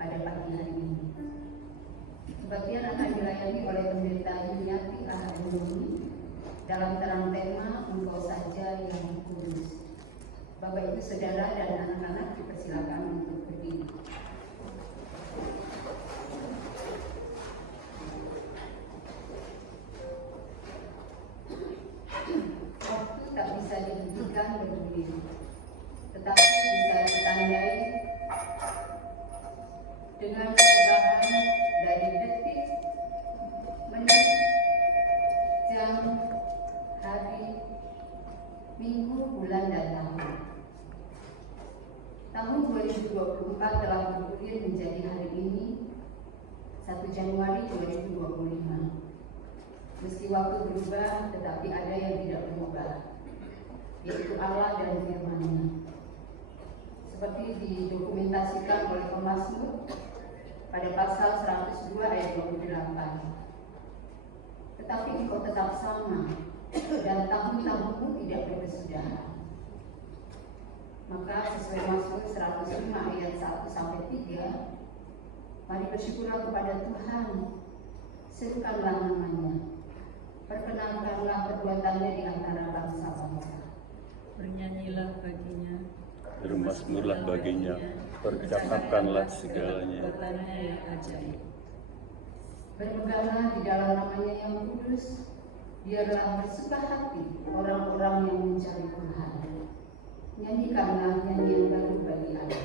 pada pagi hari ini. Kebaktian akan dilayani oleh Pendeta Yuniati Ahaduni dalam terang tema Engkau saja yang kudus. Bapak Ibu Saudara dan anak-anak dipersilakan untuk berdiri. Waktu tak bisa dihentikan berdiri, tetapi bisa ditandai dengan perubahan dari detik, menit, jam, hari, minggu, bulan, dan tahun. Tahun 2024 telah bergulir menjadi hari ini, 1 Januari 2025. Meski waktu berubah, tetapi ada yang tidak berubah, yaitu Allah dan firman-Nya. Seperti didokumentasikan oleh pemazmur pada pasal 102 ayat 28. Tetapi Engkau tetap sama, dan tahun-tahunmu tidak berkesudahan. Maka sesuai Mazmur 105 ayat 1-3, mari bersyukurlah kepada Tuhan, serukanlah nama-Nya, perkenankanlah perbuatannya di antara bangsa-bangsa. Bernyanyilah baginya, bermazmurlah baginya, percakapkanlah segalanya. perbuatannya yang ajaib. Bermegahlah di dalam nama-Nya yang kudus, biarlah bersuka hati orang-orang yang mencari Tuhan. Nyanyikanlah nyanyian baru bagi Allah.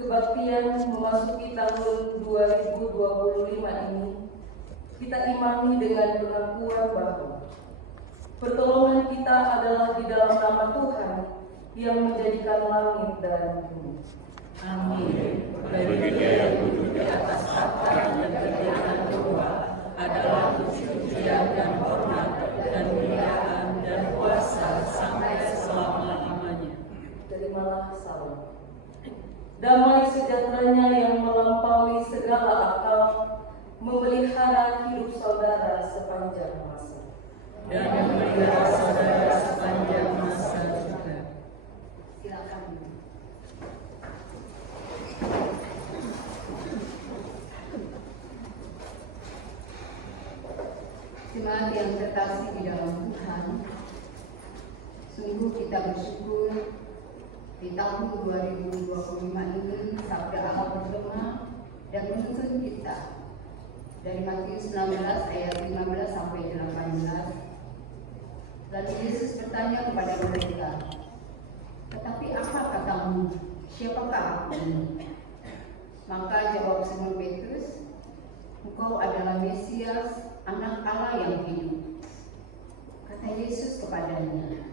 Kebaktian memasuki tahun 2025 ini kita imani dengan pengakuan bahwa pertolongan kita adalah di dalam nama Tuhan yang menjadikan langit dan bumi. Amin. Baginya yang duduk di atas tahta dan kerajaan Tuhan adalah puji-pujian dan hormat dan kemuliaan dan kuasa sampai selama-lamanya. Terimalah salam. Damai sejahteranya yang melampaui segala akal memelihara hidup saudara sepanjang masa. Dan memelihara saudara sepanjang masa juga. Silakan. Jemaat yang terkasih di dalam Tuhan, sungguh kita bersyukur di tahun 2025 ini sabda Allah bergema dan menuntun kita dari Matius 16 ayat 15 sampai 18. Lalu Yesus bertanya kepada mereka, "Tetapi apa katamu? Siapakah aku ini?" Maka jawab Simon Petrus, "Engkau adalah Mesias, Anak Allah yang hidup." Kata Yesus kepadanya,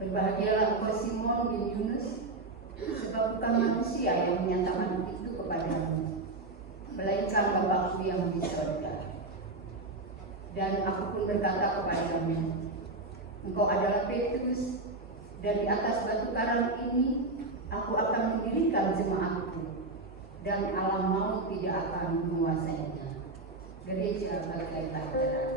"Berbahagialah engkau Simon bin Yunus, sebab bukan manusia yang menyatakan itu kepadamu, melainkan Bapa-Ku yang di surga. Dan aku pun berkata kepadamu, engkau adalah Petrus, Dan di atas batu karang ini aku akan mendirikan jemaatku, dan alam maut tidak akan menguasainya. Gereja bagian Lateran.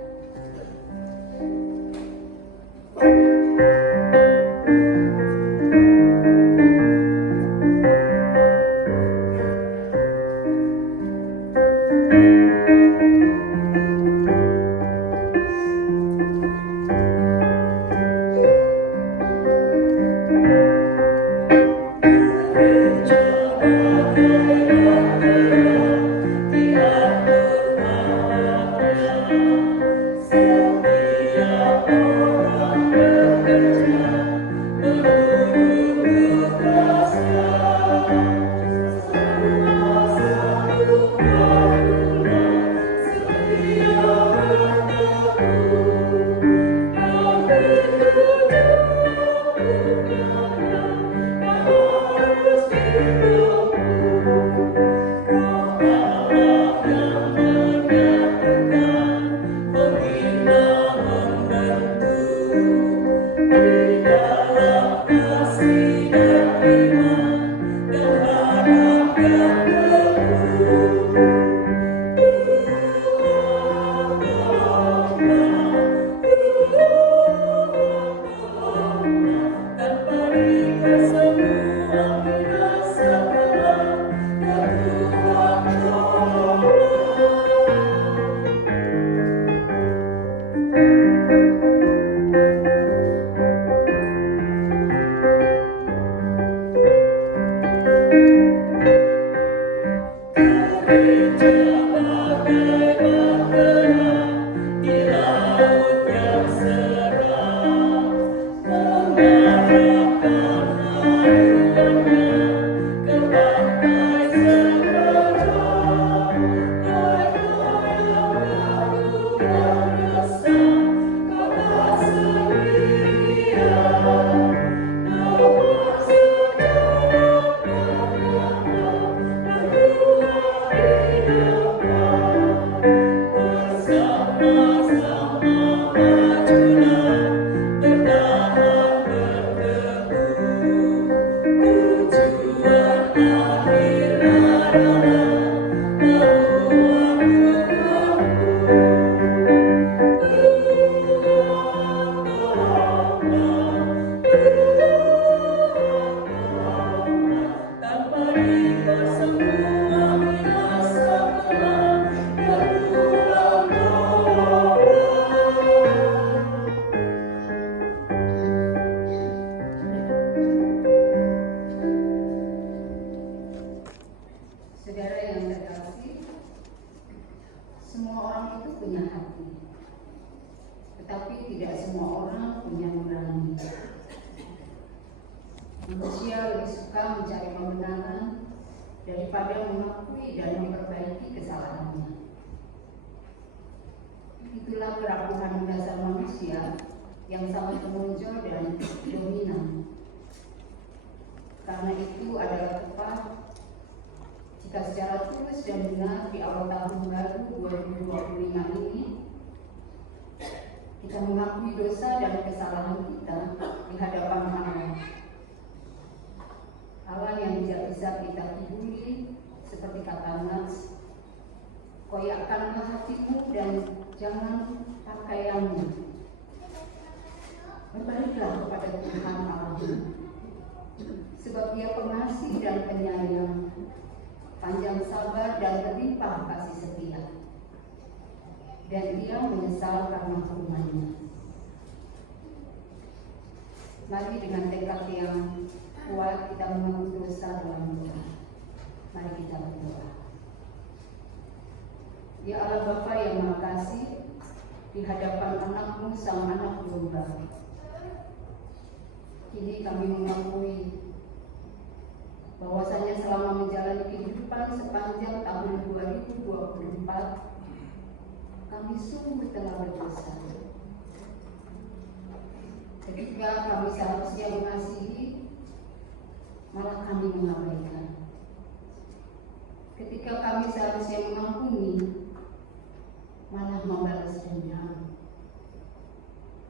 Saudara yang terkasih, semua orang itu punya hati, tetapi tidak semua orang punya nurani. Manusia lebih suka mencari kebenaran daripada mengakui dan memperbaiki kesalahannya. Itulah kerapuhan dasar manusia yang sangat menonjol dan dominan. Karena itu adalah tepat jika secara tulus dan benar di awal tahun baru 2025 ini kita mengakui dosa dan kesalahan kita di hadapan Allah. Allah yang tidak bisa kita kibuli, seperti kata Nats, koyakkanlah hatimu dan jangan pakaianmu. Berbaliklah kepada Tuhan Allah, sebab Dia pengasih dan penyayang, panjang sabar dan berlimpah kasih setia, dan Dia menyesal karena hukumannya. Mari dengan tekad yang kuat kita mengaku dosa dalam doa. Mari kita berdoa. Ya Allah Bapa yang Maha Kasih, di hadapan anak-Mu sang anak domba, kini kami mengakui bahwasanya selama menjalani kehidupan sepanjang tahun 2024 kami sungguh telah berdosa. Ketika kami seharusnya mengasihi, malah kami mengabaikan. Ketika kami seharusnya mengampuni, malah membalas dendam.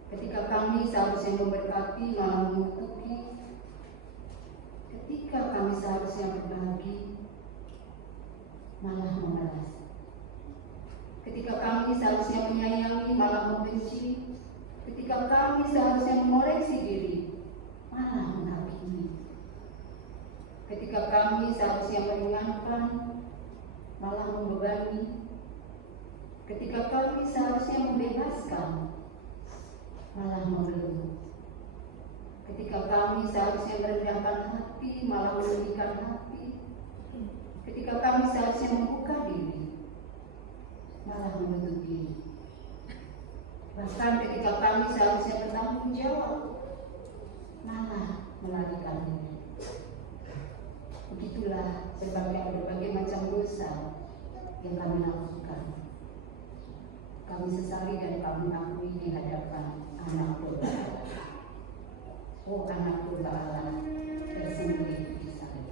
Ketika kami seharusnya memberkati, malah mengutuki Ketika kami seharusnya meringankan, malah membebani. Ketika kami seharusnya membebaskan, malah mengeluh. Ketika kami seharusnya merendahkan hati, malah memilihkan hati. Ketika kami seharusnya membuka diri, malah menutup diri. Bahkan ketika kami seharusnya bertanggung jawab, malah melarikan diri. Begitulah berbagai macam dosa yang kami lakukan. Kami sesali dan kami akui di hadapan anak domba. Oh anak domba Allah, tersembunyi di sana.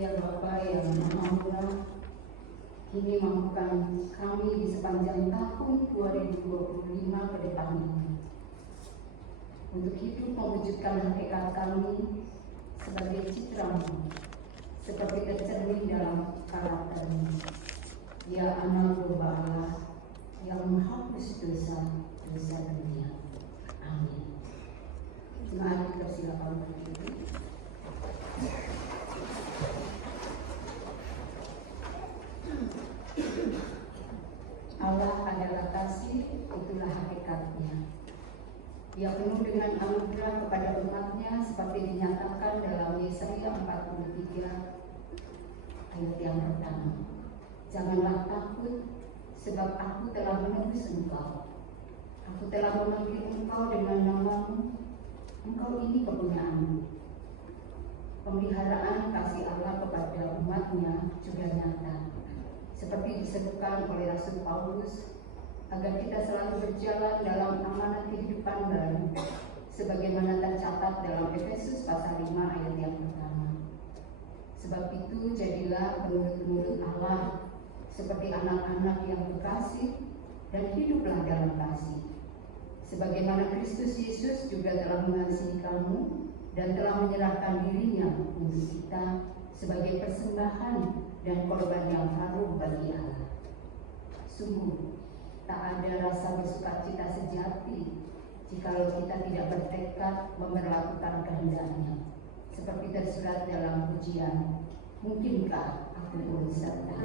Ya Bapa yang Maha Murah, kini mampukan kami di sepanjang tahun 2025 ke depan ini untuk hidup mewujudkan hakikat kami sebagai citra-Mu, seperti tercermin dalam karakter-Mu. Ya anak domba Allah yang menghapus dosa dunia. Amin. Mari kita silakan berdiri. Allah adalah kasih, itulah hakikatnya. Dia penuh dengan anugerah kepada umatnya seperti dinyatakan dalam Yesaya 43 ayat yang pertama. Janganlah takut, sebab aku telah menebus engkau. Aku telah memanggil engkau dengan namamu. Engkau ini kepunyaanmu. Pemeliharaan kasih Allah kepada umatnya juga nyata, seperti disebutkan oleh Rasul Paulus, agar kita selalu berjalan dalam amanat kehidupan baru, sebagaimana tercatat dalam Efesus pasal 5 ayat yang pertama. Sebab itu jadilah penurut-penurut Allah, seperti anak-anak yang berkasih, dan hiduplah dalam kasih. Sebagaimana Kristus Yesus juga telah mengasihi kamu, dan telah menyerahkan dirinya untuk kita sebagai persembahan dan korban yang harum bagi Allah. Sungguh, tak ada rasa bersukacita sejati jikalau kita tidak bertekad memperlakukan kehendaknya. Seperti tersurat dalam pujian, mungkinkah aku boleh serta?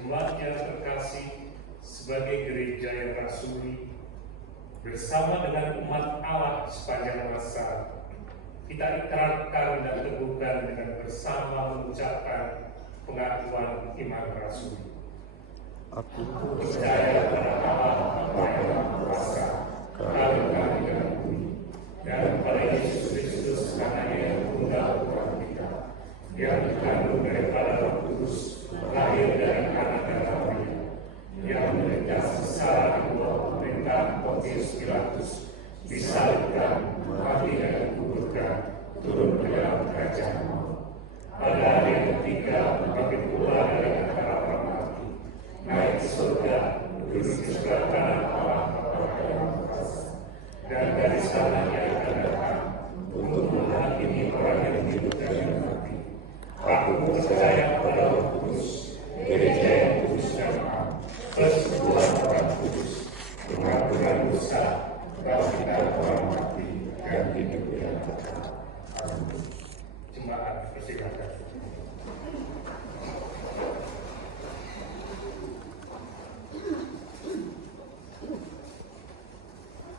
Jemaat yang terkasih, sebagai gereja yang rasuli, bersama dengan umat Allah sepanjang masa, kita ikrarkan dan teguhkan dengan bersama mengucapkan pengakuan iman rasuli. Aku percaya kepada Allah Bapa yang Maha Kuasa, Bapa dan Bumi, dan kepada Yesus Kristus, anaknya yang tunggal Tuhan kita, yang dikandung daripada Roh Kudus,